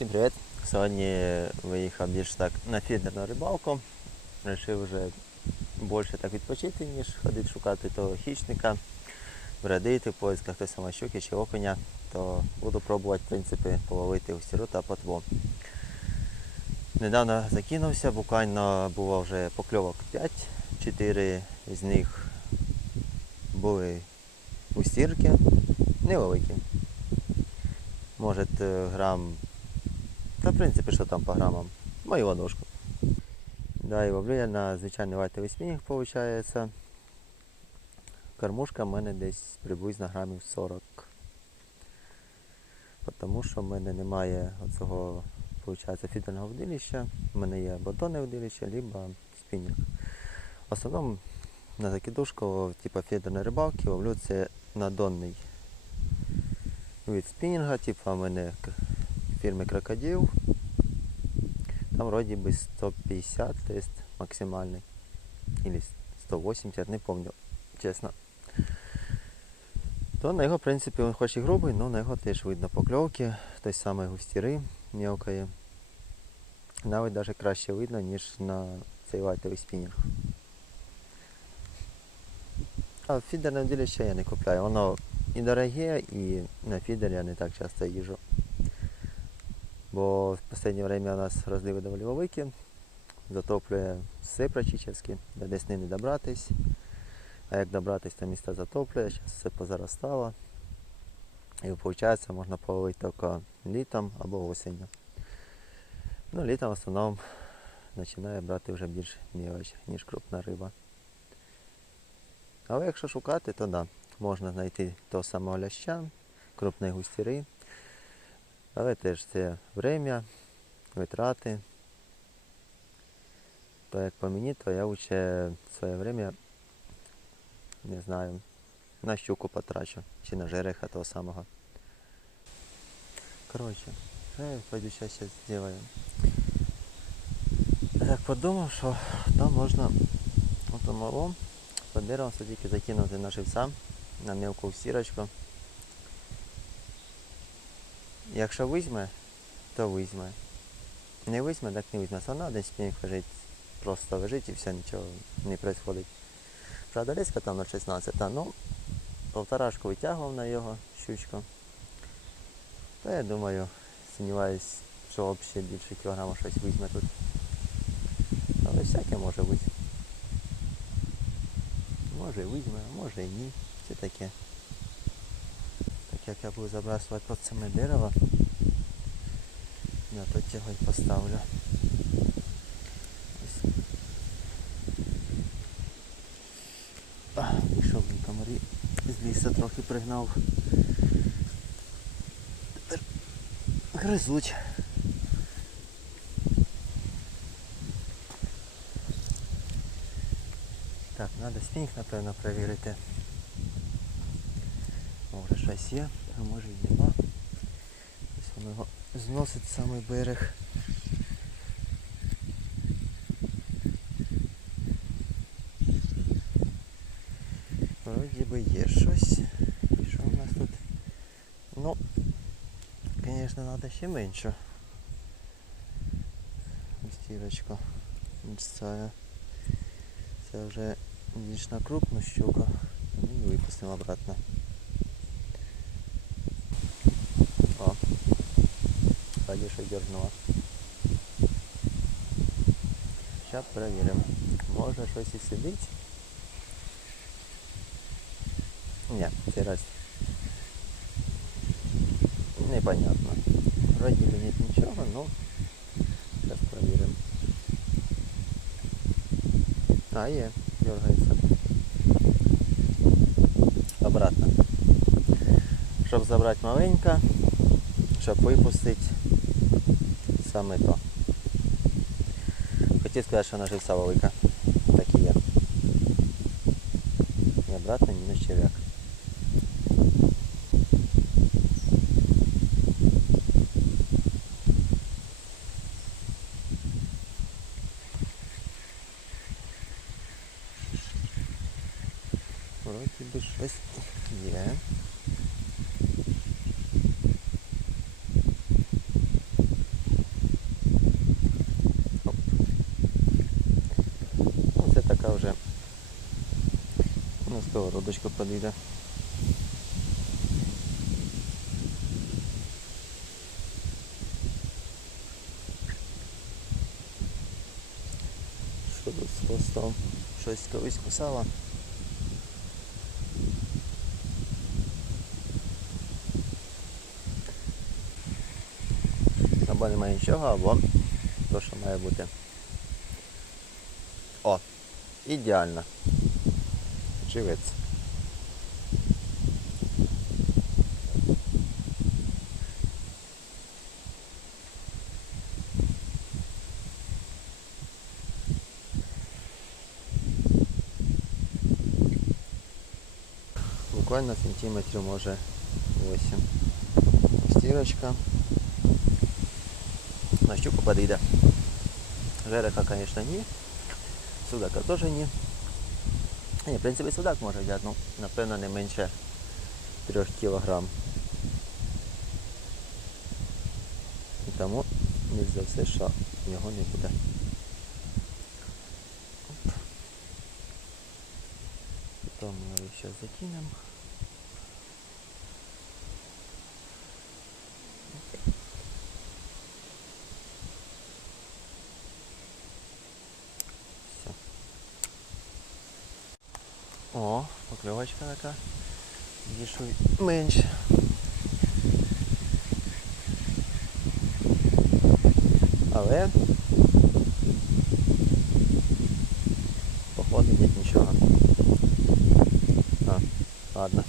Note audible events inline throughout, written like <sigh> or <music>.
Всім привіт! Сьогодні виїхав більш так на фідерну рибалку. Вирішив вже більше так відпочити, ніж ходити шукати того хищника, брадити в поисках той самої щуки чи окуня, то буду пробувати в принципі, половити густіру та плотву. Недавно закинувся, буквально було вже покльовок 5, 4 з них були густірки, невеликі. Може грам та в принципі, що там по грамам? Мою ладошку. Да, і ловлю на звичайний вайтовий спінінг, виходить. Кормушка в мене десь приблизно грамів 40. Тому що в мене немає оцього, фідерного вдилища. У мене є батонне вдилище, либо спінінг. В основному на закидушку, типу фідерної рибалки, ловлю це надонний вид спінінга, типу в мене фірми Крокодил. Там вроде бы 150 тест максимальный. Или 180, не помню, чесно. То на його, в принципі, він хоч і грубий, але на його теж видно покльовки, той самий густіри мелкої. Навіть навіть краще видно, ніж на цей лайтовий спінінг. А фідерне удилище я не купляю. Воно і дороге, і на фідер я не так часто їжу. Бо в останнє время у нас розливи доволі великі, затоплює все практично, до Десни не добратись. А як добратись, то місто затоплює, зараз все позаростало. І виходить, можна половити тільки літом або осінню. Ну, літом в основному починає брати вже більш мілоч, ніж крупна риба. Але якщо шукати, то да, можна знайти того самого ляща, крупної густіри. Але теж це время, витрати. То як по мені, то я лучше своє время, не знаю, на щуку потрачу. Чи на жереха того самого. Коротше, я пойду сейчас сейчас сделаю. Я так подумав, що там можна ото мало по деревом все-таки закинути на живця, на мелку сірочку. Якщо візьме, то візьме. Не візьме, так не візьме. Все одно один спінг лежить, просто лежить і все, нічого не відбувається. Правда, різка там на 16, ну, полторашку витягував на його щучку. То я думаю, сумніваюсь, що взагалі більше кілограма щось візьме тут. Але всяке може бути. Може візьме, а може і ні. Це таке. Як я буду забрасувати під саме дерево, я тут його поставлю. Ось. А, Пішов він комарі з лісу трохи пригнав. Тепер гризуть. Так, треба спінг, напевно, перевірити. Може щось є, а може і нема. Ось воно його зносить в самий берег. Вроді би є щось. І що у нас тут? Ну, звісно, треба ще менше. Стірочку. Ніж це. Вже більш на щуку. Ну і випустимо обратно. О, Радіша дернула. Зараз перевіримо. Може щось і сидить? Ні, цей непонятно. Вроді би нет нічого, но зараз перевіримо. А, є, дергається. Обратно. Щоб забрати маленько, щоб випустити саме то. Хотів сказати, що наживця живця велика. Так і є. І обратно мінус черв'як. Вроді би щось є. Сковородочка подійде. Що тут з хвостом? Щось колись кусало. Або немає нічого, або то, що має бути. О, ідеально. Живець. Буквально сантиметрів може 8. Стірочка. На щуку подійде. Жереха, звісно, ні. Судака теж ні. Ні, в принципі, судак може взяти, ну, напевно, не менше 3 кг. І тому, ніж за все, що його не буде. Потім ми зараз закинемо. Все. О, покльовочка така. Більшу менше. Але походу нет нічого. А, ладно.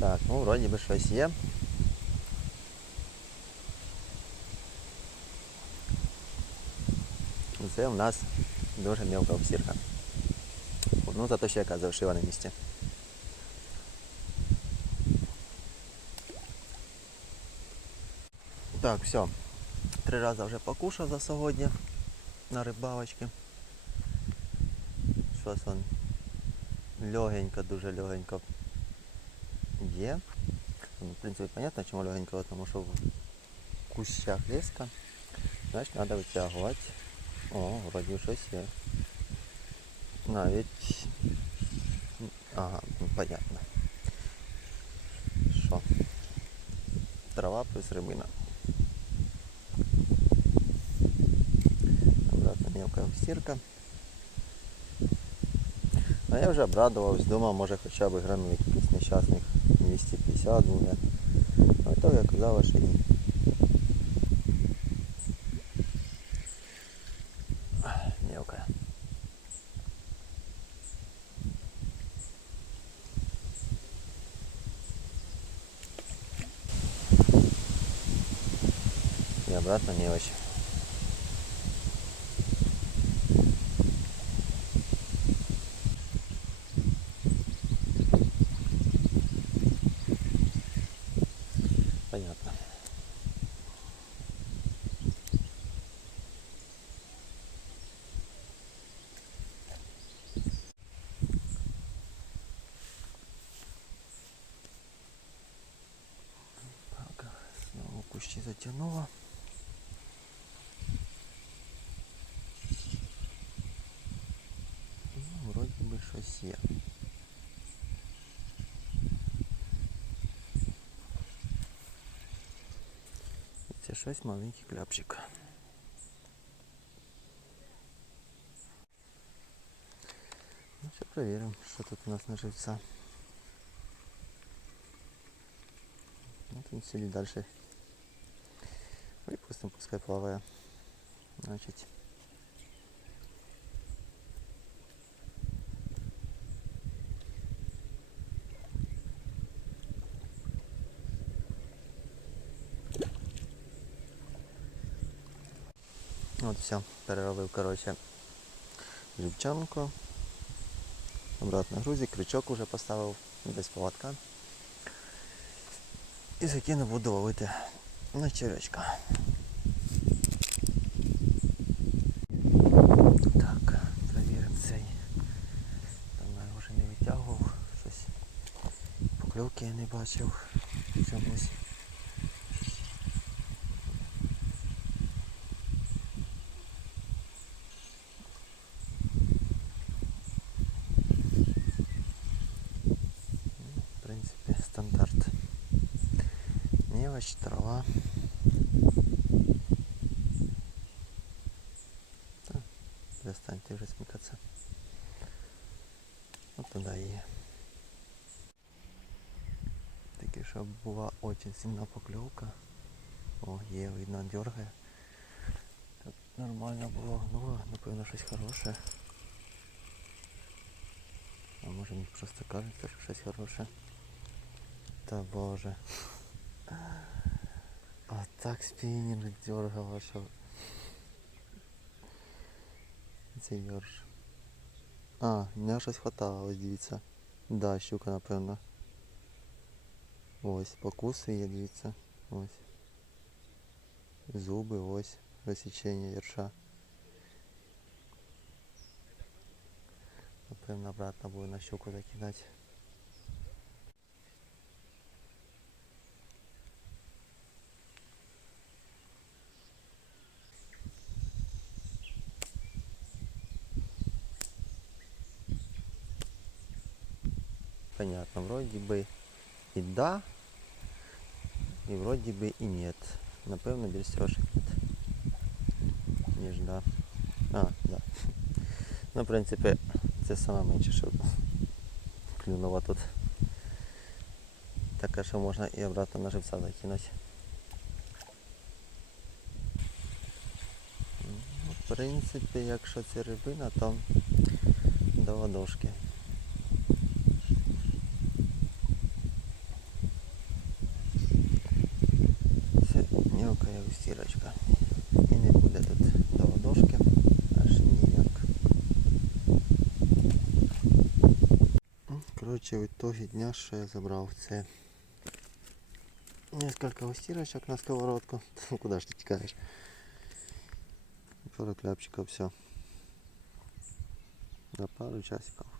Так, ну вроді би щось є. Це у нас дуже мелка обсірка. Ну, зато ще яка завшива на місці. Так, все. Три рази вже покушав за сьогодні на рибалочки. Щось он легенько, дуже легенько є. Ну, В принципі, понятно, чому легенько, тому що в кущах леска. Значить, треба витягувати. О, вроді щось є. Навіть. Ага, ну, понятно. Що? Трава плюс рибина. Обратно мелка стірка. А я вже обрадувався, думав, може хоча б грамів якихось нещасних 250 буде. А то я казала, що ні. Обратно мелочь. Понятно. Так, знову щось маленький кляпчик. Ну, все проверим, що тут у нас на живця. Вот он сидит дальше. Выпустим, пускай плавая. Значит. Все, переробив, коротше, живчанку. Обратно грузик, крючок уже поставив без поводка. І закину буду ловити на червячка. Так, перевіримо цей. Там я вже не витягував, щось покльовки я не бачив чомусь. Мелочь, трава. Та, Перестань ти вже смикатися. От туди є. Таки, щоб була очень сильна покльовка. О, є, видно, дергає. Щоб нормально було. Ну, напевно, щось хороше. А може мені просто кажеться, що щось хороше. Та боже. А так спінінг дергало, що. Це йорш. А, мене щось хватало, ось дивіться. Да, щука, напевно. Ось, покуси є, дивіться. Ось. Зуби, ось. Розсічення ярша. Напевно, обратно буде на щуку закидати. Понятно, вроде бы и да, и вроде бы и нет. Напевно, берстежек нет. Ніж да. А, да. Ну, в принципі, це саме менше, що клюнуло тут. Таке, що можна і обратно на живця закинути. Ну, В принципі, якщо це рибина, то до ладошки. мілка стірочка. І не буде тут до ладошки аж ніяк. Ну, Коротше, в итоге дня, що я забрав, це несколько стірочок на сковородку. <laughs> Ну, Куда ж ти тікаєш? Пару кляпчиков, все. На пару часиков.